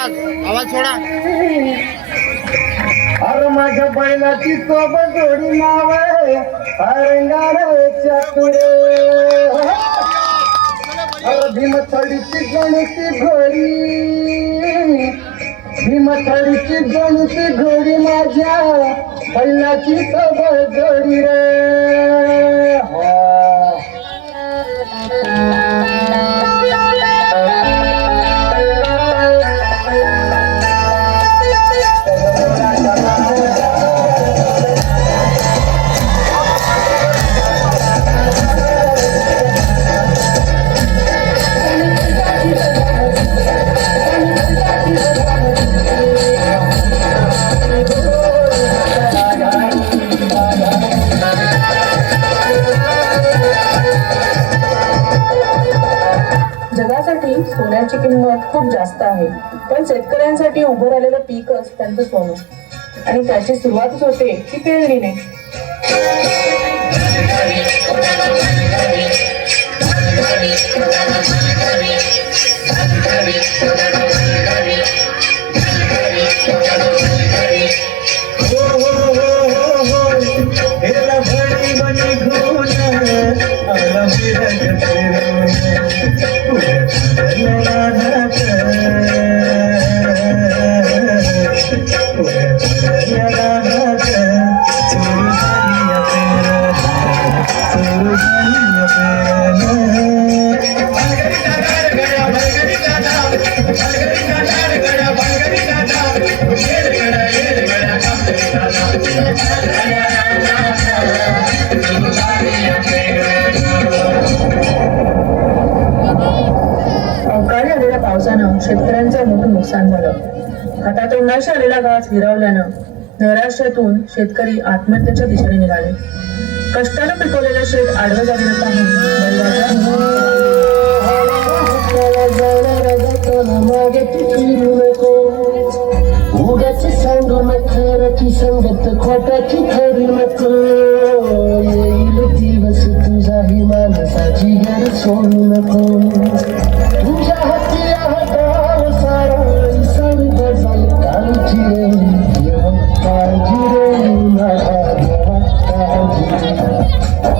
आवाज सोडा. अरे माझ्या बैलाची सोबत जोडी नाव आहे रंगाराच्या पुढे. भीमथडीची गणती घोडी, भीमथडीची गणती घोडी माझ्या बैलाची सोबत जोडी रे. जगासाठी सोन्याची किंमत खूप जास्त आहे, पण शेतकऱ्यांसाठी उभं राहिलेलं पीकच त्यांचं सोनं, आणि त्याची सुरुवातच होते ती पेरणीने. अवकाळी आलेल्या पावसानं शेतकऱ्यांचं मोठं नुकसान झालं. हातातोंडाशी आलेला घास हिरावल्यानं नैराश्यातून शेतकरी आत्महत्येच्या दिशेने निघाले. कष्टानं पिकवलेलं शेत आडवं झालेलं पाहून उगाची सांगू नखराची संगत खोटाची खरी नको. येईल दिवस तुझाही माणसाची घर सोडू नको. तुझ्या हाती हातावर सारा संत जाईल काळजी रे, काळजी रे माझा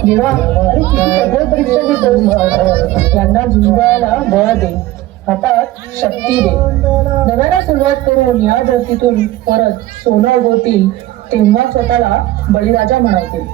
देवा, यांना झुंजायला बळ दे, हातात शक्ती दे. नव्याला सुरुवात करून या धर्तीतून परत सोनं उगवतील, तेव्हा स्वतःला बळीराजा म्हणावतील.